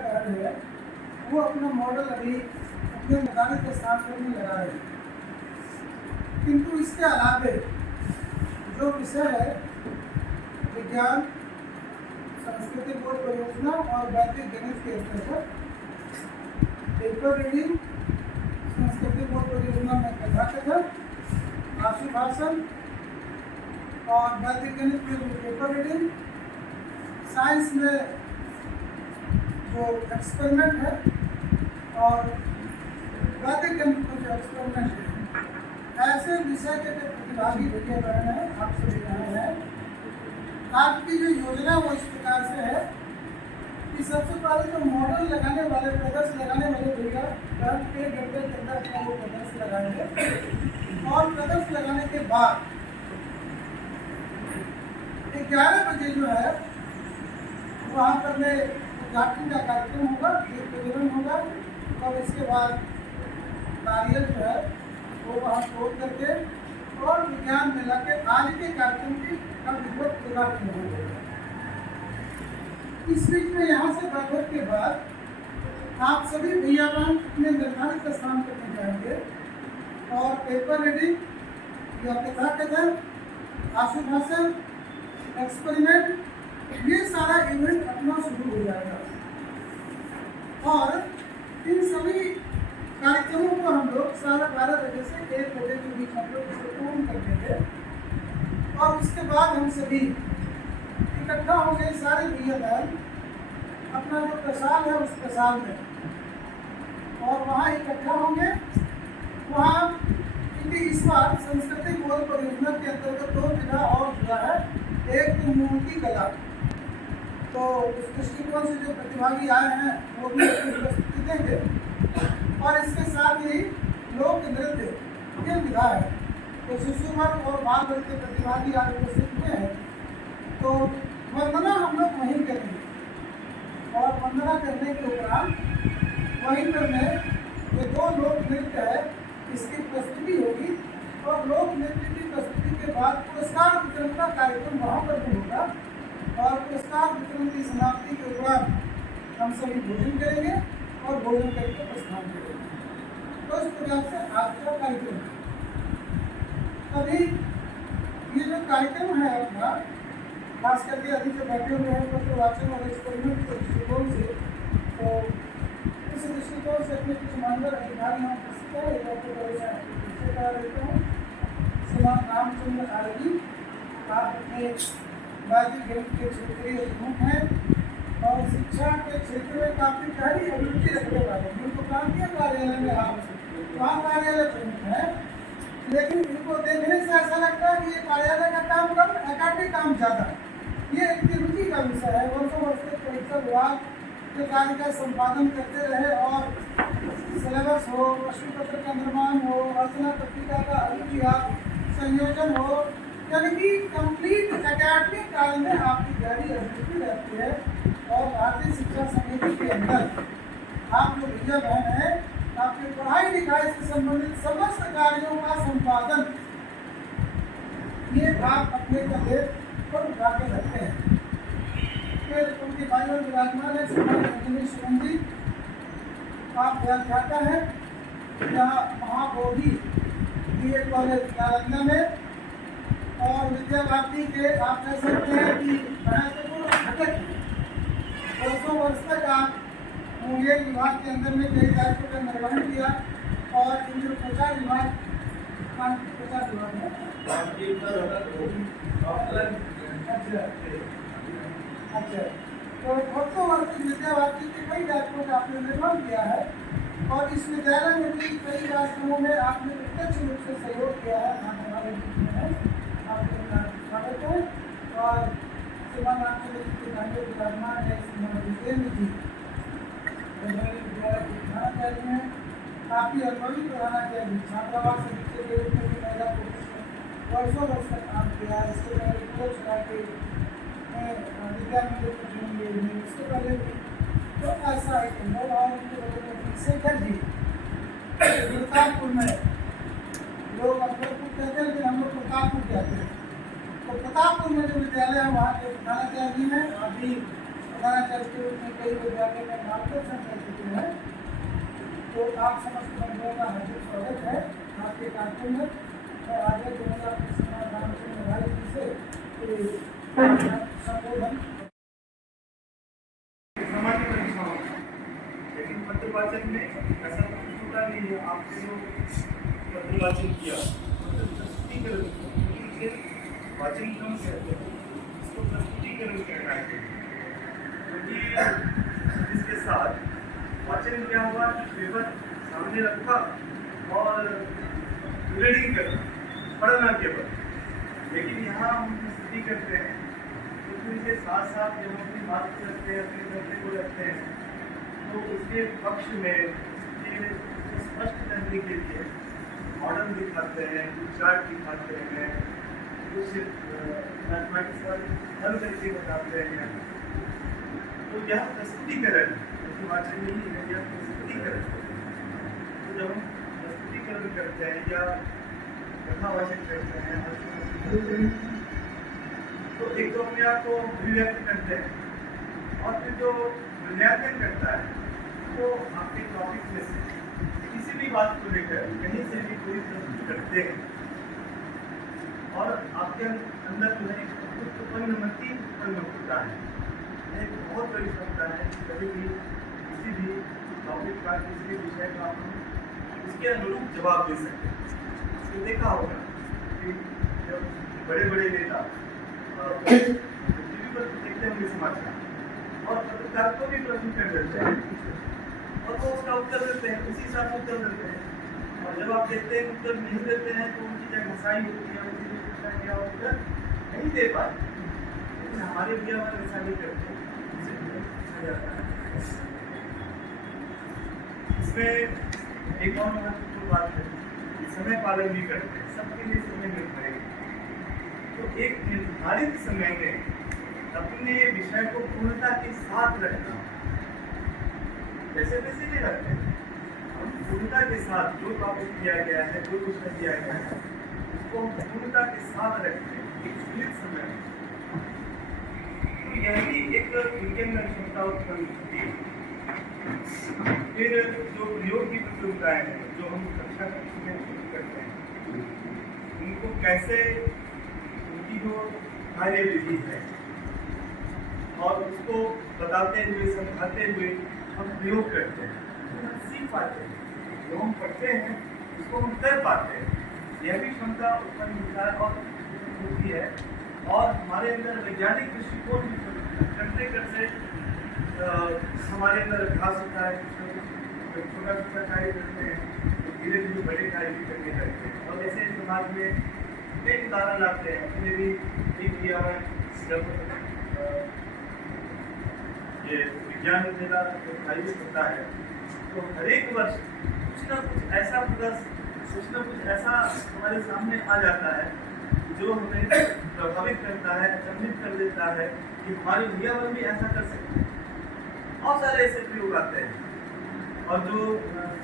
बहन है वो अपना मॉडल अभी अपने निर्धारित स्थान पर नहीं लगा रहे हैं, किंतु इसके अलावे जो विषय है विज्ञान, सांस्कृतिक बोध परियोजना और वैदिक गणित के स्तर पर पेपर रीडिंग, सांस्कृतिक बोध परियोजना में कथा कथन, आशुभाषण और वैदिक गणित में पेपर रीडिंग, साइंस में जो एक्सपेरिमेंट है और वैदिक गणित में जो एक्सपेरिमेंट है, ऐसे विषय के जो प्रतिभागी भैया बहन हैं आप सभी जाने हैं। आपकी जो योजना वो इस प्रकार से है कि सबसे पहले जो मॉडल लगाने वाले, प्रदर्श लगाने वाले भैया 1 घंटे के अंदर अपना वो प्रदर्श लगाएंगे और प्रदर्श लगाने के बाद 11 बजे जो है वहाँ पर में उद्घाटन का कार्यक्रम होगा, एक प्रज्वलन होगा और इसके बाद नारियल जो है वो वहाँ तोड़ करके और विज्ञान मेला के आज के कार्यक्रम की विधिवत उद्घाटन होगा। इस बीच में यहाँ से बैठक के बाद आप सभी भैया बहन अपने निर्धारित स्थान पर पहुँचाएंगे और पेपर रीडिंग या कथा कथन, आशुभाषण, एक्सपेरिमेंट, ये सारा इवेंट अपना शुरू हो जाएगा और इन सभी कार्यक्रमों को हम लोग 12:30 बजे से 1 बजे के बीच हम लोग इसको पूर्ण कर देंगे और उसके बाद हम सभी इकट्ठा हो गए सारे भैया बहन अपना जो प्रसाद है उस प्रसाद में और वहाँ इकट्ठा होंगे। वहाँ क्योंकि इस बार सांस्कृतिक बोध परियोजना के अंतर्गत 2 विधा और जुड़ा है, एक तो मूर्ति कला, तो उस दृष्टिकोण से जो प्रतिभागी आए हैं वो भी अपनी प्रस्तुति देंगे और इसके साथ ही लोक नृत्य ये विधा है, तो शिशुमन और बाल वर्ग के प्रतिभागी आज उपस्थित हुए हैं। तो वंदना हम लोग वहीं करेंगे और वंदना करने के उपरांत वहीं पर में जो 2 लोक नृत्य है इसकी प्रस्तुति होगी और लोक नृत्य की प्रस्तुति के बाद पुरस्कार वितरण का कार्यक्रम वहाँ पर भी होगा और पुरस्कार वितरण की समाप्ति के उपरांत हम सभी भोजन करेंगे और भोजन करके प्रस्थान करेंगे। तो इस प्रकार से आज का कार्यक्रम अभी ये जो कार्यक्रम है अपना खास करके अभी जो बैठे हुए हैं पत्र वाचन और एक्सपेरिमेंट के दृष्टिकोण से, तो इस दृष्टिकोण से अपने कुछ मानवर अधिकारी यहाँ उपस्थित है। एक आपको परिचय करा देता हूँ। श्रीमान रामचंद्र आरगी, आप अपने वैदिक गणित के क्षेत्रीय प्रमुख हैं और शिक्षा के क्षेत्र में काफ़ी गहरी अभिरुचि रखने वाले हैं। उनको प्रांतीय कार्यालय में आप वहाँ कार्यालय प्रमुख हैं, लेकिन इनको देखने से ऐसा लगता है कि ये कार्यालय का काम कम, एकेडमिक काम ज़्यादा। ये इनकी रुचि का विषय है। वर्षों वर्ष तक परीक्षा विभाग के कार्य का संपादन करते रहे और सिलेबस हो, प्रश्न पत्र का निर्माण हो, रचना पत्रिका का अनुचित संयोजन हो, यानी कि कंप्लीट एकेडमिक कार्य में आपकी गहरी अभिरुचि रहती है और भारतीय शिक्षा समिति के अंदर आप जो भैया बहन हैं आपके पढ़ाई लिखाई से संबंधित समस्त कार्यों का संपादन ये भाग अपने कंधे पर उठा के रखते हैं। फिर उनके भाई और विराजमान है श्रीमान सुमन जी, आप व्याख्याता है यहाँ महाबोधि BEd कॉलेज नालंदा में और विद्या भारती के आप कह सकते हैं कि महत्वपूर्ण घटक। 200 वर्ष तक आप मुंगेर विभाग के अंदर में कई दायित्वों का निर्वहन किया और इन जो प्रचार विभाग अच्छा, तो 200 वर्ष की विद्या भारती के कई दायित्वों का आपने निर्वहन किया है और इस विद्यालय में भी कई कार्यक्रमों में आपने प्रत्यक्ष रूप से सहयोग किया है। आने वाले दिन में आपका स्वागत है और श्रीमान रामचंद्र जी के भाई विराजमान है श्रीमान जितेंद्र जी विद्यालय के प्रधानाचार्य हैं, काफ़ी अनुभवी प्रधानाचार्य, छात्रावास सदस्य के रूप में भी महिला वर्षों वर्ष तक काम किया। इसके पहले कोच के विद्या मंदिर को चुनेंगे, इसके पहले तो ऐसा एक अनुभव और उनके बगल में शेखर जी प्रतापपुर में, लोग अकबरपुर कहते हैं लेकिन हम लोग प्रतापपुर कहते हैं, तो प्रतापपुर में जो विद्यालय है वहाँ के प्रधानाचार्य जी हैं अभी प्रधानाचार्य के रूप में कई विद्यालयों में मार्गदर्शन कर चुके हैं। तो आप समस्त बंधुओं का हार्दिक स्वागत है आपके कार्यक्रम में। मैं आगे जो है अपने समाधान के मोबाइल से संबोधन सामान्य परीक्षाओं लेकिन पत्रवाचन में ऐसा कुछ होता नहीं है। आपने जो पत्रवाचन किया प्रस्तुतिकरण वाचन कम कहते हैं, इसको प्रस्तुतिकरण कहना है। क्योंकि इसके साथ वाचन क्या हुआ कि पेपर सामने रखा और रीडिंग करना, पढ़ना केवल। लेकिन यहाँ हम प्रस्तुति करते हैं तो फिर इसके साथ साथ जब अपनी बात को रखते हैं, अपने करते को रखते हैं, तो उसके पक्ष में उसके स्पष्ट करने के लिए मॉडल दिखाते हैं, कुछ चार्ट दिखाते हैं, कुछ मैथमेटिक्स पर हल करके बताते हैं। तो यह प्रस्तुतिकरण वाचन नहीं है, यह प्रस्तुतिकरण। तो जब हम प्रस्तुतिकरण करते हैं या कथावाचन करते हैं तो एक तो अपने आप को अभिव्यक्त करते हैं और फिर जो मूल्यांकन करता है वो आपके टॉपिक में से किसी भी बात को लेकर कहीं से भी कोई प्रश्न करते हैं और आपके अंदर जो है उत्पन्नमति उत्पन्न होता है। एक बहुत बड़ी क्षमता है कि कभी भी किसी भी टॉपिक का, किसी भी विषय का हम उसके अनुरूप जवाब दे सकते हैं। तो देखा होगा कि जब बड़े बड़े नेता टीवी पर देखते होंगे समाचार और पत्रकार को भी प्रश्न कर देते हैं और वो उसका उत्तर देते हैं, उसी हिसाब से उत्तर देते हैं। और जब आप देखते हैं उत्तर नहीं देते हैं तो उनकी जब घसाई होती है, उनकी भी पूछा गया उत्तर नहीं दे पाते। लेकिन हमारे भैया वाले ऐसा नहीं करते, पूछा जाता है। इसमें एक और महत्वपूर्ण बात है, समय पालन भी करते हैं, सबके लिए समय मिल पाएगा। तो एक निर्धारित समय में अपने विषय को पूर्णता के साथ रखना, जैसे तैसे नहीं रखते, हम पूर्णता के साथ जो टॉपिक दिया गया है, जो विषय दिया गया है, उसको हम पूर्णता के साथ रखते हैं एक सीमित समय में। यह भी एक उनके अंदर क्षमता उत्पन्न होती है। फिर जो प्रयोग की प्रतियोगिताएं हैं जो हम कक्षा में करते हैं, उनको कैसे उनकी जो कार्यविधि है और उसको बताते हुए, समझाते हुए हम प्रयोग करते हैं, तो हम सीख पाते हैं। जो हम पढ़ते हैं उसको हम कर पाते हैं। यह भी क्षमता उत्पन्न होता है और होती है। और हमारे अंदर वैज्ञानिक दृष्टिकोण भी करते करते हमारे अंदर अभ्यास होता है। छोटा छोटा कार्य करते हैं तो धीरे धीरे बड़े कार्य भी करने लगते हैं। और जैसे समाज में कई उदाहरण आते हैं, अपने भी एक किया है। जब ये विज्ञान मेला जब आयोजित होता है तो हर एक वर्ष कुछ ना कुछ ऐसा प्रदर्शन, कुछ ना कुछ ऐसा हमारे सामने आ जाता है जो हमें प्रभावित करता है, अचंभित कर देता है कि हमारे भैया बहन भी ऐसा कर सकते हैं। बहुत सारे ऐसे प्रयोग आते हैं और जो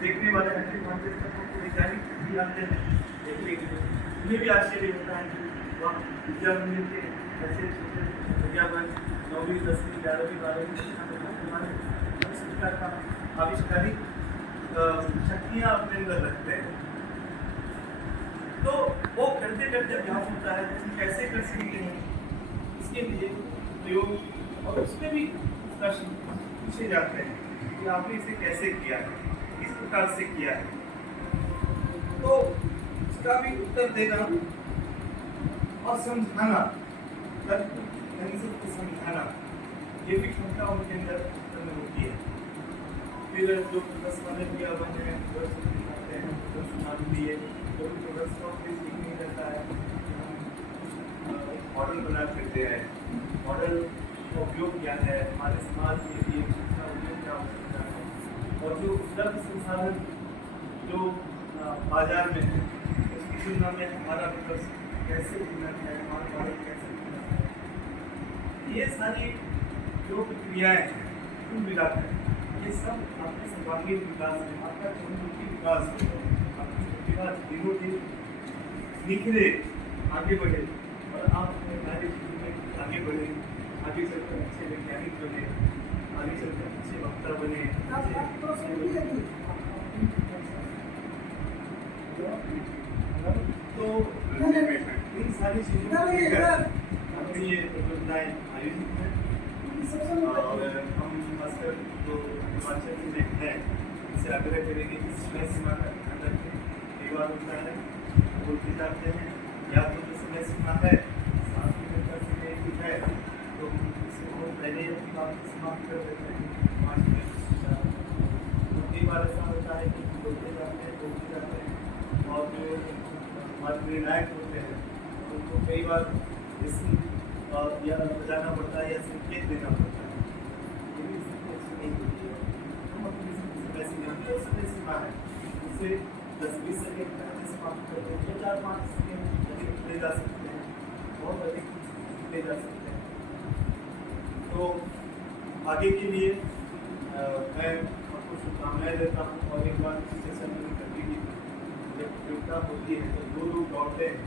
देखने वाले वैज्ञानिक भी आते हैं देखने के लिए, उन्हें भी आश्चर्य होता है कि वह विद्या मंदिर के ऐसे छोटे भैया बहन 9वीं 10वीं 11वीं 12वीं कक्षा का आविष्कारिक शक्तियाँ अपने अंदर रखते हैं। तो वो करते करते अभ्यास होता है कि कैसे कर सकते हैं, इसके लिए प्रयोग और उसमें भी प्रश्न पूछे जाते हैं कि आपने इसे कैसे किया है, किस प्रकार से किया है। तो उसका भी उत्तर देना और समझाना, समझाना, ये भी क्षमता उनके अंदर उत्पन्न होती है। फिर जो 10 वाले भैया बने हैं दिखाते हैं, 10 मान लिए तो सीखने रहता है। हम मॉडल बना करते हैं, मॉडल का उपयोग क्या है हमारे समाज के लिए, उसका उपयोग क्या हो सकता है और जो उपलब्ध संसाधन जो बाजार में है उसकी तुलना में हमारा विकल्प कैसे उन्नत है, हमारा मॉडल कैसे उन्नत है। ये सारी जो प्रक्रियाएँ हैं कुल मिलाकर ये सब आपके सर्वांगीण विकास में, आपका चहुमुखी विकास में, आपकी प्रतिभा दिनों दिन निखरे, आगे बढ़े और आप अपने कार्य में आगे बढ़े, आगे चलकर अच्छे वैज्ञानिक बने, आगे चलकर अच्छे वक्ता बने, तो इन सारी चीज़ों को लेकर अपनी ये प्रतियोगिताएं आयोजित हैं। और हम खासकर जो हिमाचल में है इसे आग्रह करेंगे कि समय सीमा का ध्यान रखें। कई बार होता है बोलते जाते हैं या तो जो समय सीमा है 7 मिनट का समय भी है तो इसे बहुत पहले अपनी बात समाप्त कर देते हैं 5 मिनट। तो कई बार ऐसा होता है कि बोलते जाते हैं और जो हमारे निर्णायक होते हैं उनको कई बार इस या बजाना पड़ता है या संकेत देना पड़ता है। लेकिन इसमें ऐसी नहीं होती है। हम अपनी समय सीमा है उससे 10-20 सेकेंड पहले समाप्त करते हैं, 4-5 सेकेंड अधिक ले जा सकते हैं, बहुत अधिक ले जा सकते हैं। तो आगे के लिए मैं आपको शुभकामनाएं देता हूँ। और एक बार सेशन में करने की जब प्रतियोगिता होती है तो 2 लोग दौड़ते हैं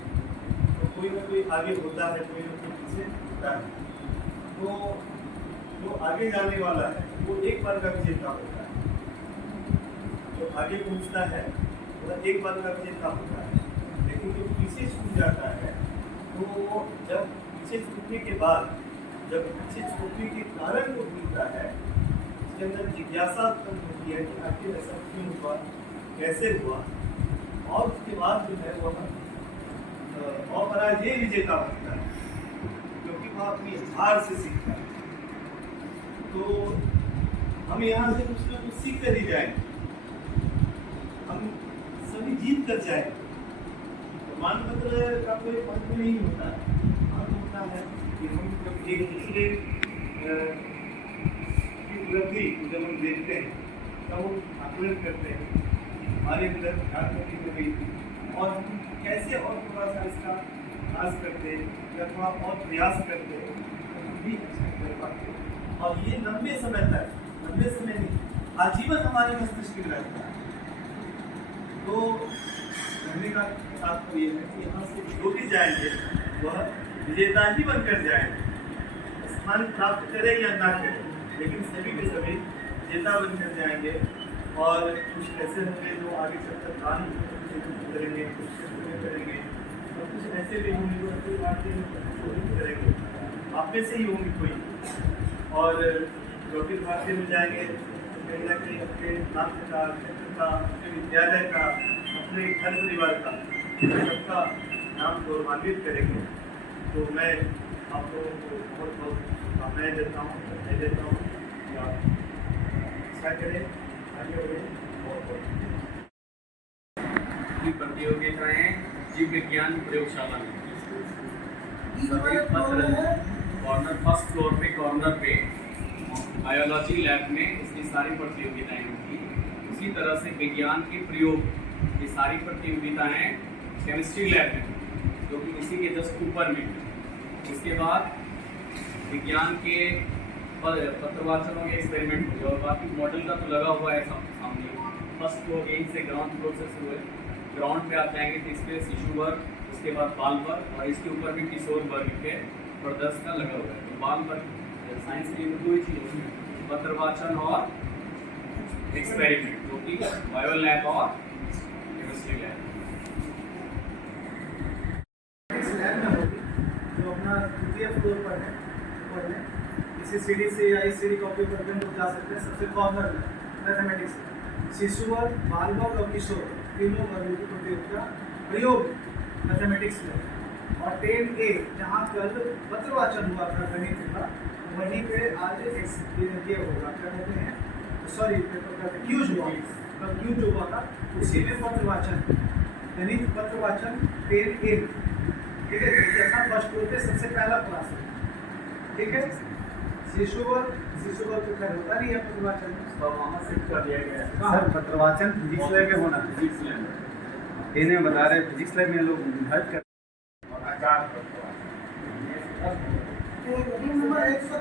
तो कोई ना कोई आगे होता है, कोई ना कोई पीछे होता है। तो जो आगे जाने वाला है वो एक बार का विजेता होता है, जो आगे पहुंचता है वह एक बार का विजेता होता है। लेकिन जो पीछे छूट जाता है तो जब पीछे छूटने के बाद जब पीछे छूटने के कारण को भूलता है उसके अंदर जिज्ञासा उत्पन्न होती है कि आखिर ऐसा क्यों हुआ, कैसे हुआ, और उसके बाद जो है वह अपराजय विजेता बनता है क्योंकि वह अपनी हार से सीखता है। तो हम यहाँ से कुछ ना कुछ सीख कर ही जाएंगे, हम सभी जीत कर जाएंगे। प्रमाण पत्र का कोई महत्व नहीं होता है, महत्व होता है कि हम जब एक दूसरे की उपलब्धि जब हम देखते हैं तब हम आकलन करते हैं हमारे अंदर ध्यान रखने को गई थी और हम कैसे और थोड़ा सा इसका विकास करते या थोड़ा और प्रयास करते तो हम भी अच्छा कर पाते। और ये लंबे समय नहीं आजीवन हमारे मस्तिष्क में रहता है। तो कहने का तात्पर्य ये है कि यहाँ से जो भी जाएंगे वह विजेता ही बनकर जाएंगे, स्थान प्राप्त करे या ना करे, लेकिन सभी के सभी विजेता बनकर जाएंगे। और कुछ ऐसे होंगे जो आगे चलकर दान करेंगे, कुछ करेंगे, और कुछ ऐसे भी होंगे जो कोई बात नहीं करेंगे, आप में से ही होंगे कोई। और ज्योतिष भारती में जाएंगे तो कहीं ना कहीं अपने नाम का, क्षेत्र का, अपने विद्यालय का, अपने घर परिवार का, सबका नाम गौरवान्वित करेंगे। तो मैं आप लोगों को बहुत बहुत शुभकामनाएं देता हूँ, बधाई देता हूँ कि आप अच्छा करें, आगे बढ़ें। प्रतियोगिताएं जीव विज्ञान प्रयोगशाला में सभी कॉर्नर फर्स्ट फ्लोर पे कॉर्नर पे बायोलॉजी लैब में इसकी सारी प्रतियोगिताएं होंगी। उसी तरह से विज्ञान के प्रयोग की सारी प्रतियोगिताएं केमिस्ट्री लैब में जो कि इसी के जस्ट ऊपर में। उसके बाद विज्ञान के पत्रवाचनों के एक्सपेरिमेंट होंगे और बाकी मॉडल का तो लगा हुआ है सामने। फर्स्ट फ्लोर यहीं से ग्राउंड फ्लोर से शुरू है, ग्राउंड पे आप जाएंगे तो इस पर शिशु वर्ग, उसके बाद बाल वर्ग और इसके ऊपर भी किशोर वर्ग के प्रदर्शन का लगा हुआ है। तो बाल वर्ग साइंस के लिए दो ही चीज़ होती है, पत्रवाचन और एक्सपेरिमेंट, जो कि बायो लैब और केमिस्ट्री लैब। जो अपना द्वितीय फ्लोर पर है, ऊपर में इसी सीढ़ी से या इस सीढ़ी का उपयोग करके हम लोग जा सकते हैं। सबसे कॉर्नर में मैथमेटिक्स शिशु वर्ग, बाल वर्ग और किशोर तीनों वर्गों की प्रतियोगिता प्रयोग मैथमेटिक्स में। और 10A जहाँ कल पत्रवाचन हुआ था गणित का, वहीं पे आज ये होगा, क्या कहते हैं, सॉरी क्यूज हुआ, कल क्यूज हुआ था, उसी में पत्रवाचन गणित पत्रवाचन 10A, ठीक है। जैसा फर्स्ट फ्लोर पे सबसे पहला क्लास है, ठीक है। शिशु वर्ग तो खैर होता नहीं है पत्रवाचन, वहाँ से कर दिया गया है। सर पत्रवाचन फिजिक्स लैब में होना, फिजिक्स लैब देने में बता रहे फिजिक्स लैब में लोग हेल्प कर और आचार रूम नंबर 110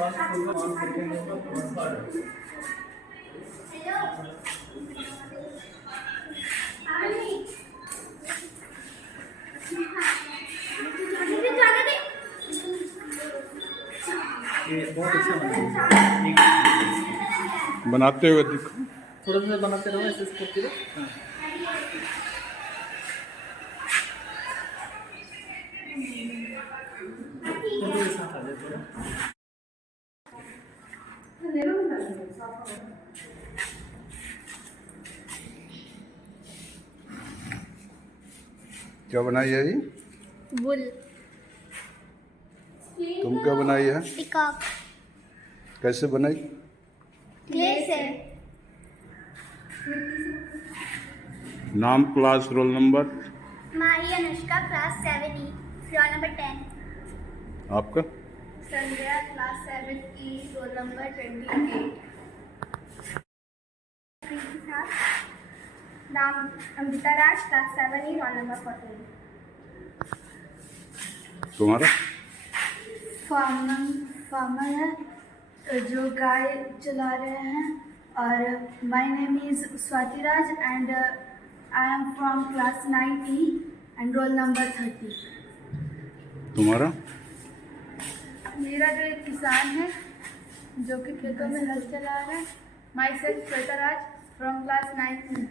फर्स्ट फ्लोर में 1 सेकंड नंबर 3rd ये बहुत अच्छा बना है। बनाते हुए दिखो। थोड़ा सा बनाते रहो, ऐसे करते रहो। मेरे साथ आ जाओ थोड़ा। क्या बनाई है ये? वुल तुम क्या बनाई है? पिकॉक कैसे बनाई? क्ले से। नाम, class, roll number? Mahi Anushka, class 7E, roll number 10। आपका? Sandhya, class 7E, roll number 28। Preeti साहब, नाम Amrita Raj, class 7E, roll number 14। तुम्हारा? फार्मर है जो गाय चला रहे हैं, और my name is Swati Raj and I am from class 9E and roll number 30। तुम्हारा? मेरा जो एक किसान है जो कि खेतों में हल चला रहा है, my self Shweta Raj from class 9E।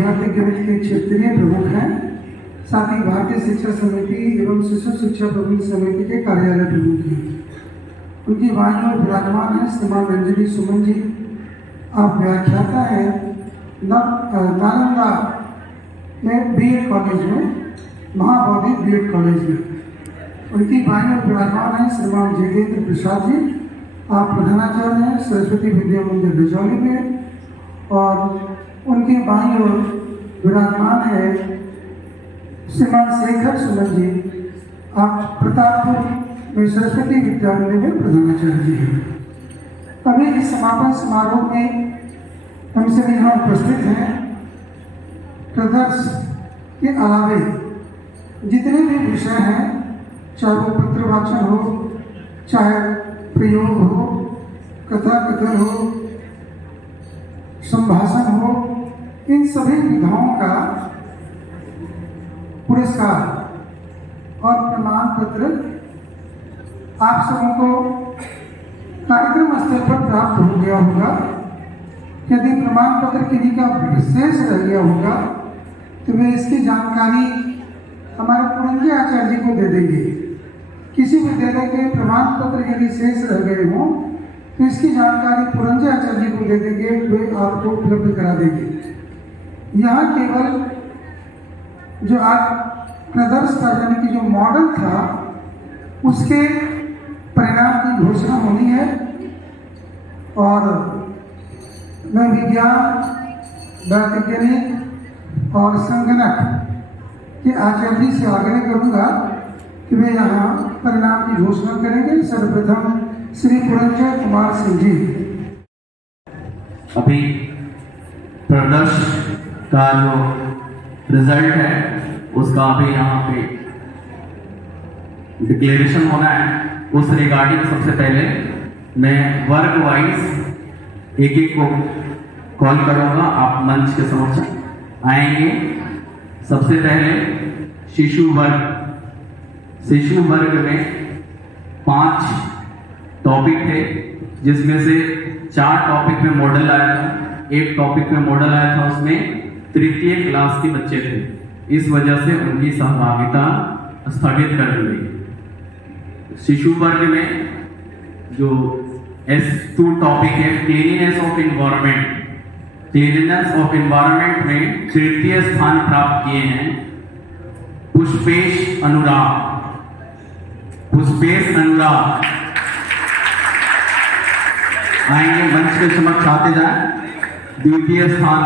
भारतीय गणित के क्षेत्रीय प्रमुख हैं, साथ ही भारतीय शिक्षा समिति एवं शिशु शिक्षा प्रबंध समिति के कार्यालय प्रमुख हैं। उनकी वाणी में विराजमान है श्रीमान रंजनी सुमन जी। आप व्याख्याता हैं नालंदा में बीएड कॉलेज में, महाबोधि बीएड कॉलेज में। उनकी वाणी में विराजमान है श्रीमान जयेंद्र प्रसाद जी। आप प्रधानाचार्य हैं सरस्वती विद्या मंदिर बिजौली में। और उनकी बाईं ओर विराजमान है श्रीमान शेखर सुमन जी। आप प्रतापपुर में सरस्वती विद्यालय में प्रधानाचार्य जी हैं। अभी इस समापन समारोह में हम सभी यहाँ उपस्थित हैं। प्रदर्श के अलावे जितने भी विषय हैं, चाहे वो पत्रवाचन हो, चाहे प्रयोग हो, कथा कथन हो, संभाषण हो, इन सभी विधाओं का पुरस्कार और प्रमाण पत्र आप सबों को कार्यक्रम स्तर पर प्राप्त हो गया होगा। यदि प्रमाण पत्र किसी का शेष रह गया होगा तो वे इसकी जानकारी हमारे पुरंजे आचार्य जी को दे देंगे। किसी विद्यालय के प्रमाण पत्र यदि शेष रह गए हों तो इसकी जानकारी पुरंजे आचार्य जी को दे देंगे, वे आपको उपलब्ध करा देंगे। यहाँ केवल जो आज प्रदर्श था, यानी कि जो मॉडल था, उसके परिणाम की घोषणा होनी है। और मैं विज्ञान, वैज्ञानिक और संगणक के आचार्य जी से आग्रह करूँगा कि वे यहाँ परिणाम की घोषणा करेंगे। सर्वप्रथम श्री पुरंजय कुमार सिंह जी। अभी प्रदर्श का जो रिजल्ट है उसका अभी यहाँ पे डिक्लेरेशन होना है। उस रिगार्डिंग सबसे पहले मैं वर्ग वाइज एक एक को कॉल करूँगा, आप मंच के समक्ष आएंगे। सबसे पहले शिशु वर्ग में 5 टॉपिक थे, जिसमें से 4 टॉपिक में मॉडल आया था, 1 टॉपिक में मॉडल आया था, उसमें तृतीय क्लास के बच्चे थे। इस वजह से उनकी सहभागिता स्थगित कर दी गई। शिशु वर्ग में जो S2 टॉपिक है cleanliness of environment, cleanliness of environment में तृतीय स्थान प्राप्त किए हैं पुष्पेश अनुराग। आएंगे, मंच के समक्ष आते जाए। द्वितीय स्थान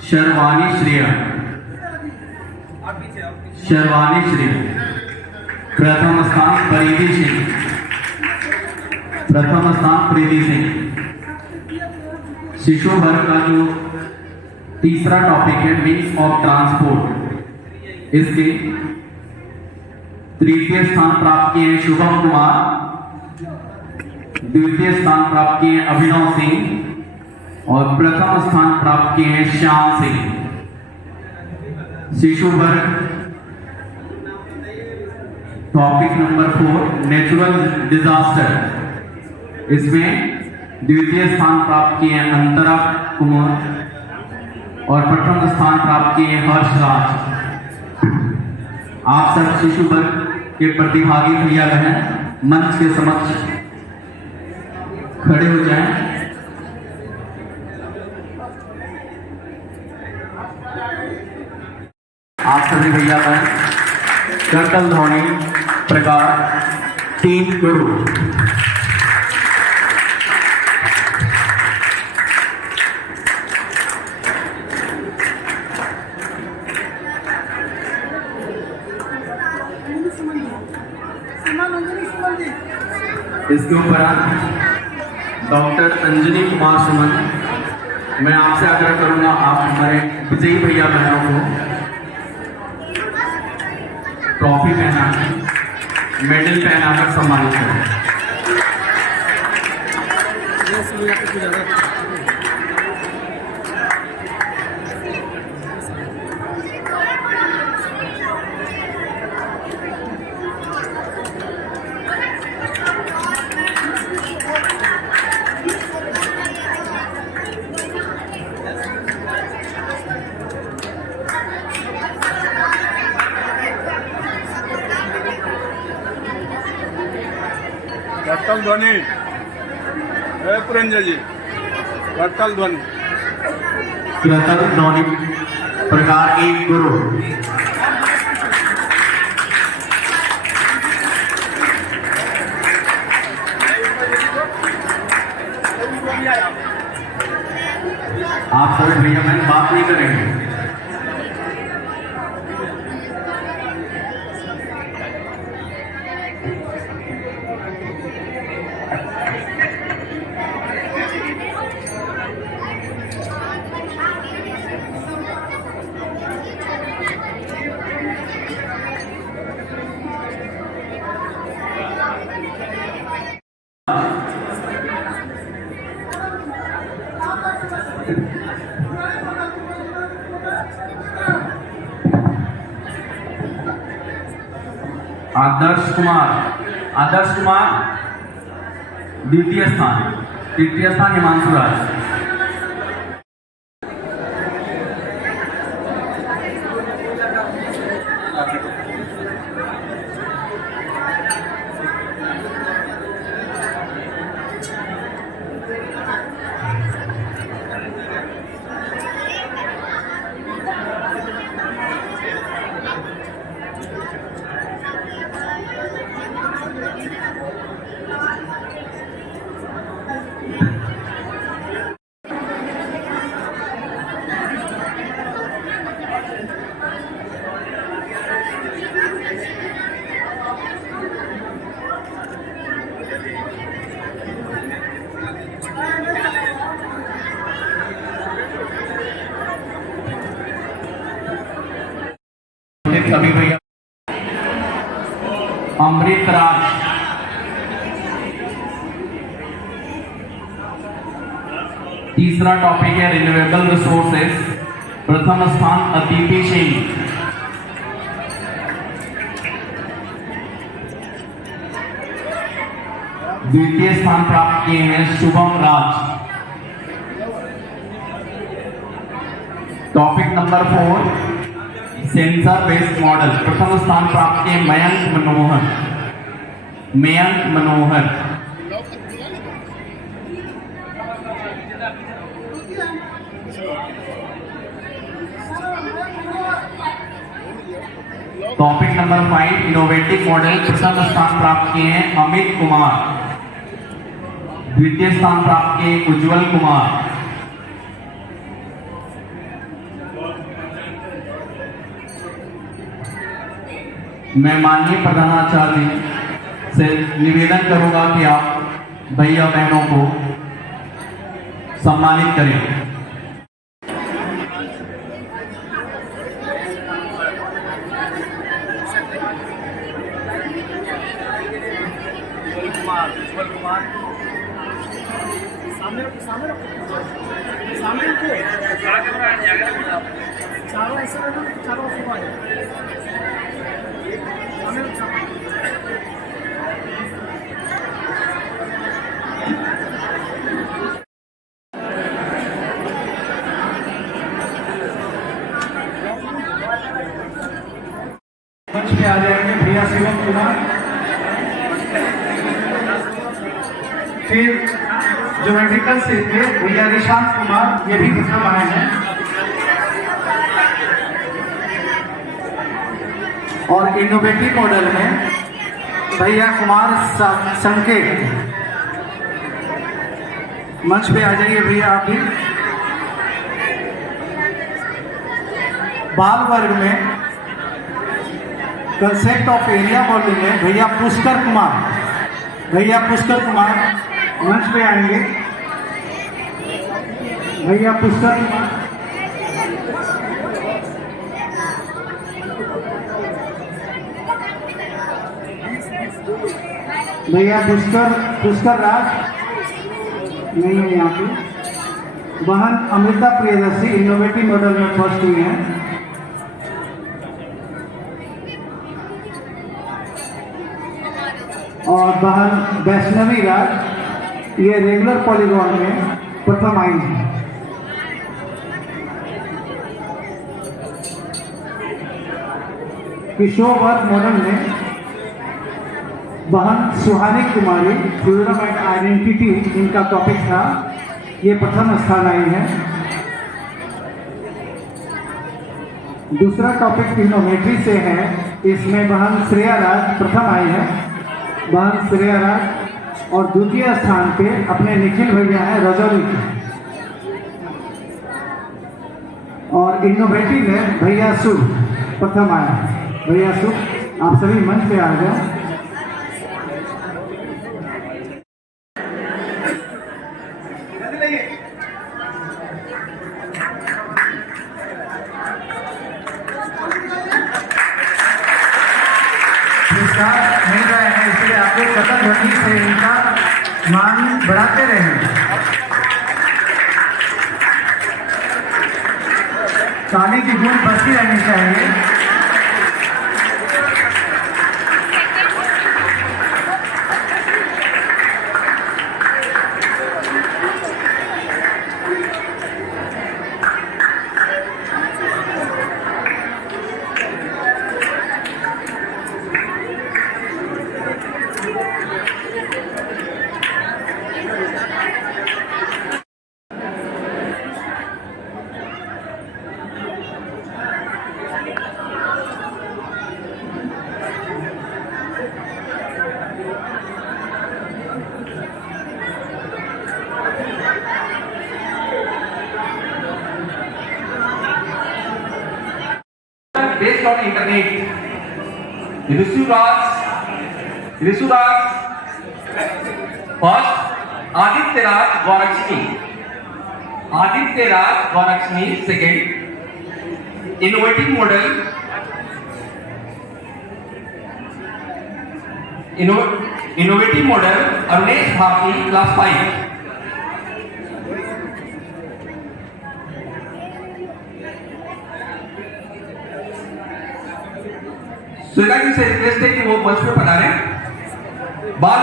शर्वानी श्रेय। प्रथम स्थान प्रीति सिंह। शिशु वर्ग का जो तीसरा टॉपिक है मीन्स ऑफ ट्रांसपोर्ट, इसके तृतीय स्थान प्राप्त किए हैं शुभम कुमार। द्वितीय स्थान प्राप्त किए हैं अभिनव सिंह और प्रथम स्थान प्राप्त किए हैं श्याम सिंह। शिशु वर्ग टॉपिक नंबर 4 नेचुरल डिजास्टर, इसमें द्वितीय स्थान प्राप्त किए हैं अंतरा कुमार और प्रथम स्थान प्राप्त किए हैं हर्षराज। आप सब शिशु वर्ग के प्रतिभागी भैया बहन मंच के समक्ष खड़े हो जाएं। आप सभी भैया बहन करतल ध्वनि प्रकार 3 करो। इसके ऊपर डॉक्टर अंजनी कुमार सुमन, मैं आपसे आग्रह करूंगा आप हमारे विजयी भैया बहनों को ट्रॉफी पहना, मेडल पहनाकर सम्मानित करें। करतल ध्वनि पुरंजय जी करतल ध्वनि कीर्तन ध्वनि प्रकार एक गुरु। आप सभी भैया बहन बात नहीं करेंगे। आदर्श कुमार द्वितीय स्थान, तृतीय स्थान हिमांशु राज। सभी भैया अमृत राज, तीसरा टॉपिक है रिन्यूएबल रिसोर्सेस, प्रथम स्थान अदिति सिंह। द्वितीय स्थान प्राप्त किए हैं Shubham Raj. Topic number 4 sensor based model, प्रथम स्थान प्राप्त किए Mayank Manohar. Topic number 5 innovative model, प्रथम स्थान प्राप्त किए हैं अमित कुमार। द्वितीय स्थान प्राप्त किए उज्जवल कुमार। मैं माननीय प्रधानाचार्य से निवेदन करूंगा कि आप भैया बहनों को सम्मानित करें। मंच पे आ जाएंगे भैया शिवम कुमार, फिर ज्योमेट्रिकल से थे भैया निशांत कुमार, ये भी प्रथम आए हैं, और इनोवेटिव मॉडल में भैया कुमार संकेत। मंच पे आ जाइए भैया आप भी। बाल वर्ग में कंसेप्ट ऑफ एरिया मॉडल में भैया पुष्कर कुमार मंच पे आएंगे। भैया पुष्कर कुमार, भैया पुष्कर राज नहीं है यहाँ पे। बहन अमृता प्रियदर्शी इनोवेटिव मॉडल में फर्स्ट हुई हैं। और बहन वैष्णवी राज ये रेगुलर पॉलीगॉन में प्रथम आई है। किशोर वर्ग मॉडल में बहन सुहानी कुमारी, फ्रीडम एंड आइडेंटिटी इनका टॉपिक था, ये प्रथम स्थान आई है। दूसरा टॉपिक इनोवेटरी से है, इसमें बहन श्रेया राज प्रथम आई है। बहन श्रेया राज और द्वितीय स्थान पे अपने निखिल भैया हैं रजौली के। और इनोवेटिव है भैया सुर प्रथम आया है। भैया सुर, आप सभी मंच पे आ जाए। मिल रहे हैं, इसलिए आपको कथक ध्वनि से इनका मान बढ़ाते रहें। ताली की गूंज बजती रहनी चाहिए। Based on internet, Rishuraj first, Aditya Raj Gaurakshmi second, innovative model Arunesh Bharti class 5. Shweta जी से रिक्वेस्ट है कि वो मंच पे पधारे। बाल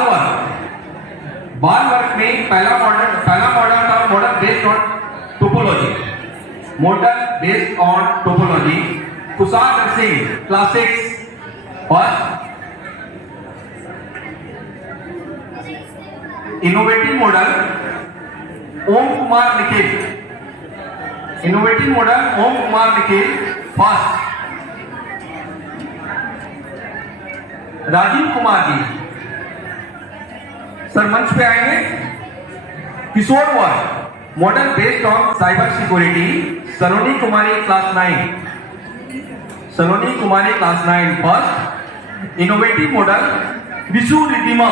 वर्क में पहला मॉडल था model based on topology Kushal Singh class 6 first. Innovative model Om Kumar Nikhil first. Rajiv Kumar ji sir मंच पे आएंगे। किशोर वर्ग model based on cyber security Saloni Kumari class 9 first. Innovative model Vishu Riddhima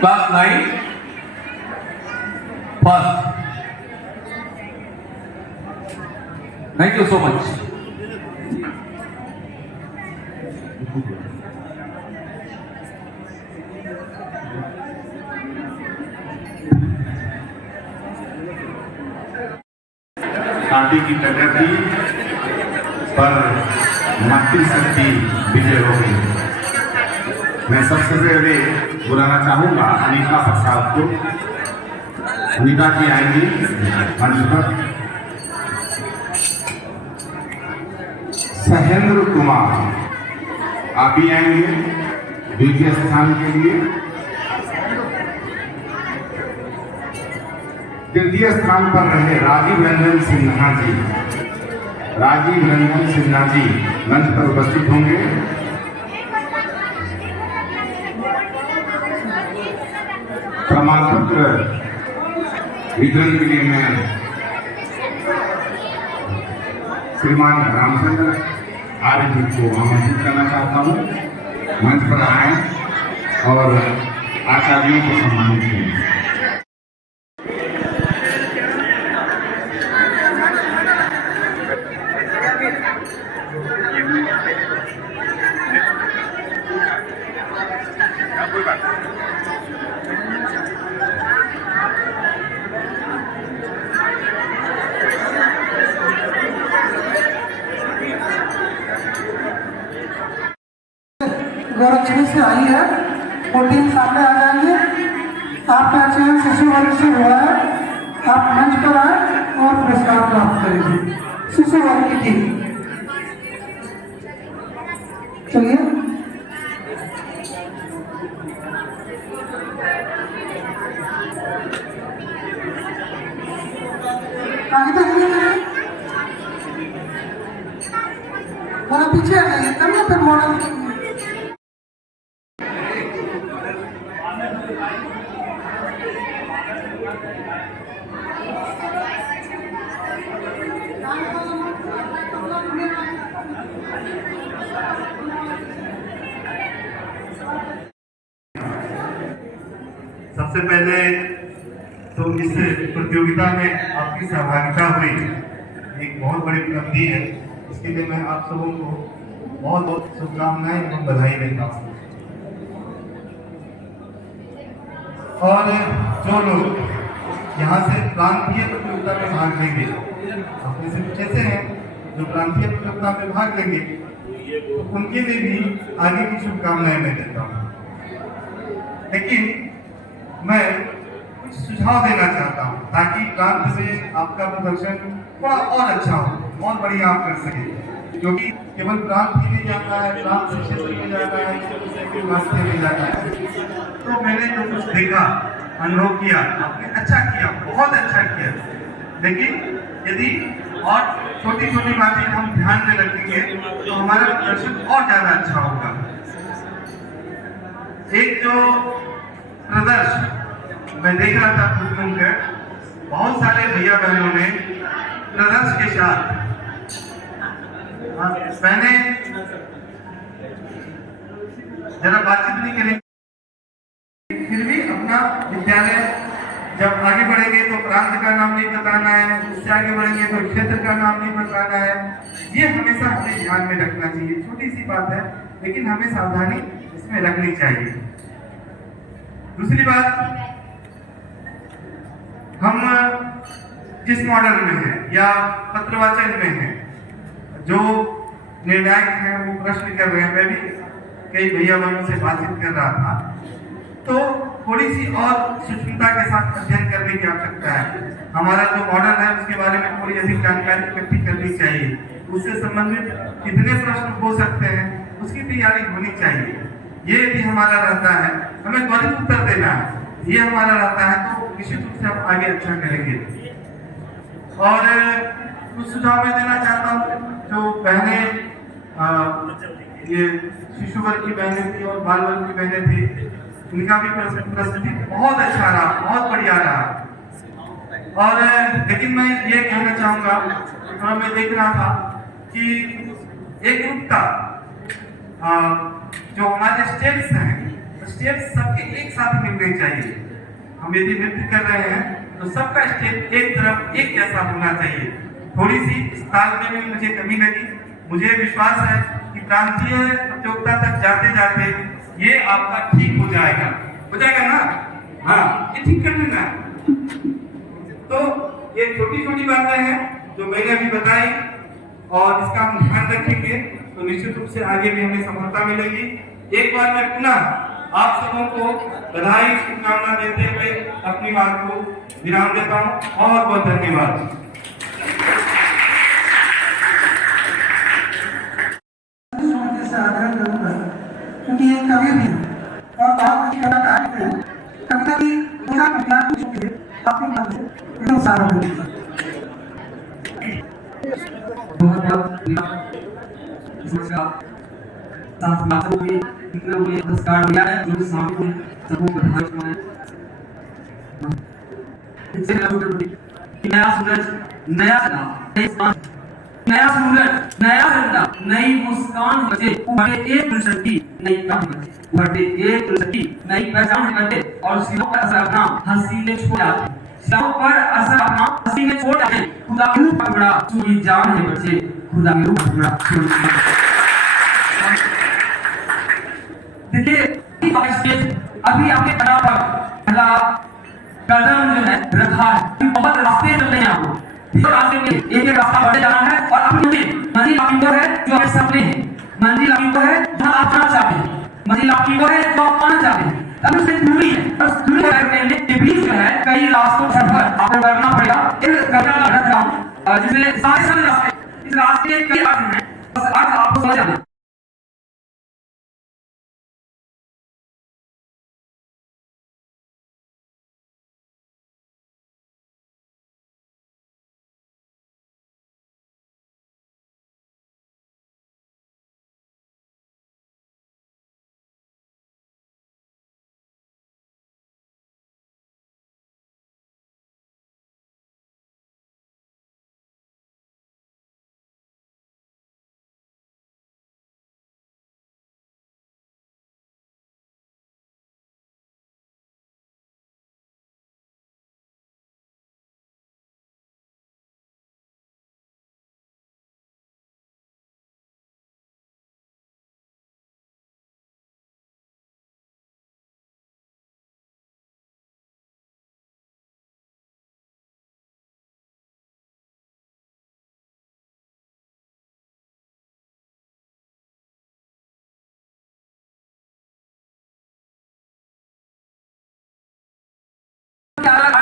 class 9 first. Thank you so much. शांति की प्रकृति पर मातृशक्ति विजय होगी। मैं सबसे पहले बुलाना चाहूंगा अनीता प्रसाद को। अनीता जी आएंगी मंच पर। सहेंद्र कुमार आप भी आएंगे द्वितीय स्थान के लिए। तृतीय स्थान पर रहे राजीव रंजन सिन्हा जी मंच पर उपस्थित होंगे। प्रमाण पत्र वितरण के लिए मैं श्रीमान रामचंद्र आर्य जी को आमंत्रित करना चाहता हूँ। मंच पर आए और आचार्यों को सम्मानित करें। गौरक्षणी से आई है, वो टीम सामने आ जाएंगे। आपका चयन शिशु वर्ग से हुआ है, आप मंच पर आए और पुरस्कार प्राप्त करेंगे। शिशु वर्ग की टीम चलिए। पूछे नहीं तब ना फिर मॉडल सबसे पहले तो इस प्रतियोगिता में आपकी सहभागिता हुई एक बहुत बड़ी उपलब्धि है। इसके लिए मैं आप सबों को बहुत बहुत शुभकामनाएं एवं बधाई देता हूँ। और जो लोग यहाँ से प्रांतीय प्रतियोगिता में भाग लेंगे, अपने से कुछ ऐसे हैं जो प्रांतीय प्रतियोगिता में भाग लेंगे, तो उनके लिए भी आगे की शुभकामनाएं मैं देता हूँ। लेकिन मैं कुछ सुझाव देना चाहता हूँ ताकि प्रांत में आपका प्रदर्शन थोड़ा और अच्छा हो और बढ़िया आप कर सके, क्योंकि केवल प्रांत ही नहीं जाता है, प्रांत से क्षेत्र में जाता है, रास्ते में जाता है। तो मैंने जो कुछ देखा, अनुभव किया, आपने अच्छा किया, बहुत अच्छा किया। लेकिन यदि और छोटी छोटी बातें हम ध्यान में रखेंगे तो हमारा प्रदर्शन और ज्यादा अच्छा होगा। एक जो प्रदर्शन मैं देख रहा था कुछ दिन कर, बहुत सारे भैया बहनों ने प्रदर्शन के साथ मैंने जरा बातचीत नहीं करेंगे, फिर भी अपना विद्यालय जब आगे बढ़ेंगे तो प्रांत का नाम नहीं बताना है, उससे आगे बढ़ेंगे तो क्षेत्र का नाम नहीं बताना है। ये हमेशा हमें ध्यान में रखना चाहिए। छोटी सी बात है लेकिन हमें सावधानी इसमें रखनी चाहिए। दूसरी बात, हम जिस मॉडल में हैं या पत्रवाचन में हैं, जो निर्णायक हैं वो प्रश्न कर रहे हैं, मैं भी कई भैया बहनों से बातचीत कर रहा था, तो थोड़ी सी और सूक्ष्मता के साथ अध्ययन करने की आवश्यकता है। हमारा जो मॉडल है उसके बारे में थोड़ी अधिक जानकारी इकट्ठी करनी चाहिए, उससे संबंधित कितने प्रश्न हो सकते हैं उसकी तैयारी होनी चाहिए। ये भी हमारा रहता है, हमें त्वरित उत्तर देना है, ये हमारा रहता है, तो निश्चित रूप से हम आगे अच्छा करेंगे। और कुछ सुझाव मैं देना चाहता हूँ, जो बहनें ये शिशु वर्ग की बहनें थी और बाल वर्ग की बहनें थी, उनका भी प्रस्तुति बहुत अच्छा रहा, बहुत बढ़िया रहा। और लेकिन मैं ये कहना चाहूँगा, थोड़ा मैं देख रहा था कि एकरूपता, जो हमारे स्टेप्स हैं, स्टेप्स सबके एक साथ मिलने चाहिए। हम यदि नृत्य कर रहे हैं तो सबका स्टेप एक तरफ एक जैसा होना चाहिए। थोड़ी सी इस तालमेल में मुझे कमी लगी। मुझे विश्वास है कि प्रांतीय प्रतियोगिता तक जाते जाते ये आपका ठीक हो जाएगा ना? हाँ, ये ठीक कर लेना। तो ये छोटी छोटी बातें हैं जो मैंने अभी बताई, और इसका हम ध्यान रखेंगे तो निश्चित रूप से आगे भी हमें सफलता मिलेगी। एक बार मैं पुनः आप सबों को बधाई शुभकामना देते हुए अपनी बात को विराम देता हूँ। बहुत बहुत धन्यवाद। से आग्रह करूंगा, क्योंकि ये कवि भी और बहुत अच्छी कलाकार हैं। कविता की पूरा विज्ञान की आपके मन से एकदम सारा हो गया। पुरस्कार दिया है, जो सामने सबको बधाई। नया सूरज, नया नया सूरज, नया जिंदा, नई मुस्कान बचे, उभरे एक गुलशन की नई पहचान बचे, उभरते एक गुलशन की नई पहचान बचे, और सिलों पर असर अपना हंसी में छोड़ जाते, सिलों पर असर अपना हंसी में छोड़ जाते, खुदा के रूप पकड़ा चोरी जान है बचे, खुदा के रूप पकड़ा चोरी जान। देखिए अभी आपके पहला कदम जो है रखा है, बहुत रास्ते चलने हैं आपको, रास्ते में एक रास्ता बढ़े जाना है, और अपनी मंजिल आपकी वो है जो आपके सपने हैं, मंजिल आपकी वो है जहाँ आप जाना चाहते हैं, मंजिल आपकी वो है जो आप पाना चाहते हैं। अब उससे दूरी है, और उस दूरी करने के बीच में है कई रास्तों का सफर आपको करना पड़ेगा। एक करना रखा हूँ जिसमें सारे रास्ते, इस रास्ते कई अर्थ हैं, बस अर्थ आपको समझ आना।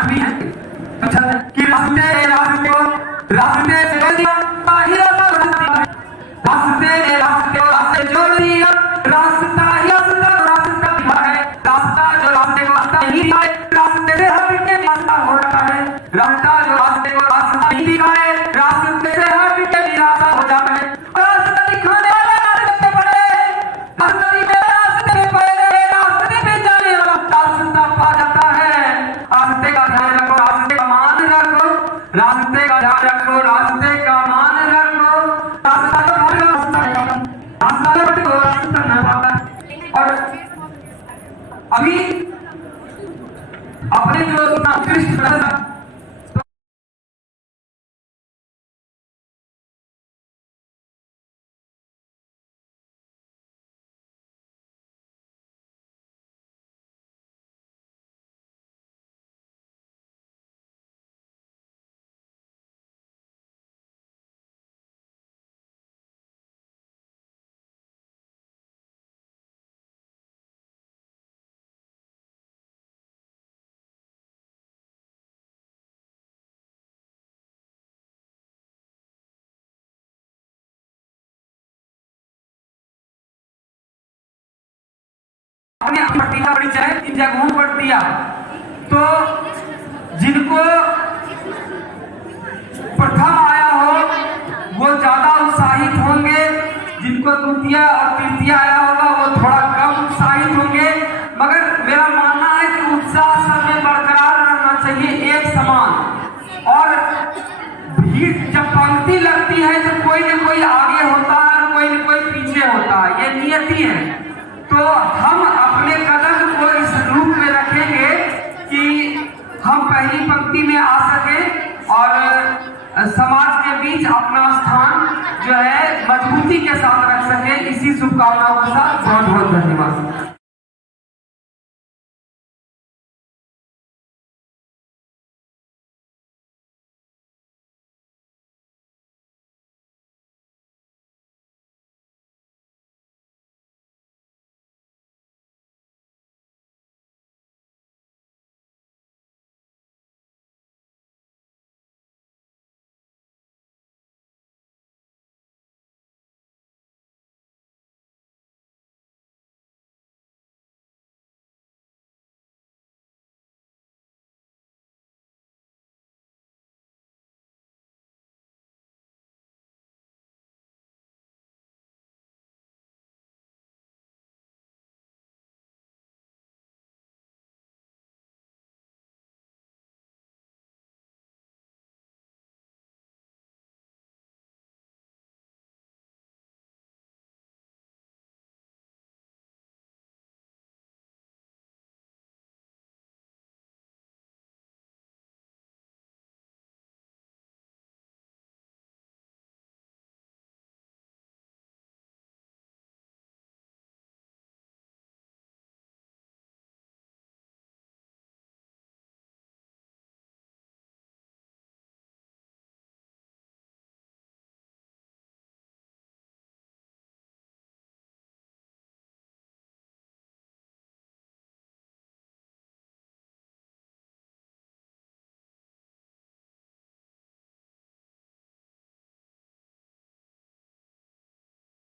भी है अच्छा कि रास्ते रास्ते को रास्ते से दिया ताहिरा रास्ते रास्ते जोड़ दिया रास्ता ही रास्ता है रास्ता जो रास्ते को रास्ता नहीं दिखाए रास्ते से हट के रास्ता हो रहा है रास्ता जो रास्ते को रास्ता नहीं दिखाए रास्ते से हट के रास्ता हो जाता है रास्ता दिखाने वाला रास्ते पड़े रास्ते पे जाने वाला रास्ता पा जाता है रास्ते का ध्यान रखो रास्ते का मान रखो रास्ते का ध्यान रखो रास्ते का मान रखो रास्ता रास्ता न पाता और अभी अपने जो कृष्ण अपने पट्टिका बड़ी चाहे इन जगहों पर दिया तो जिनको प्रथम आया हो वो ज्यादा उत्साहित होंगे जिनको द्वितीय और तृतीय आया होगा वो थोड़ा कम उत्साहित होंगे मगर मेरा मानना है कि उत्साह सब में बरकरार रहना चाहिए एक समान और भीड़ जब पंक्ति लगती है तो कोई न कोई आगे होता है और कोई न कोई पीछे होता है ये नियति है तो हम अपने कदम को इस रूप में रखेंगे कि हम पहली पंक्ति में आ सके और समाज के बीच अपना स्थान जो है मजबूती के साथ रख सके इसी शुभकामनाओं के साथ बहुत बहुत धन्यवाद।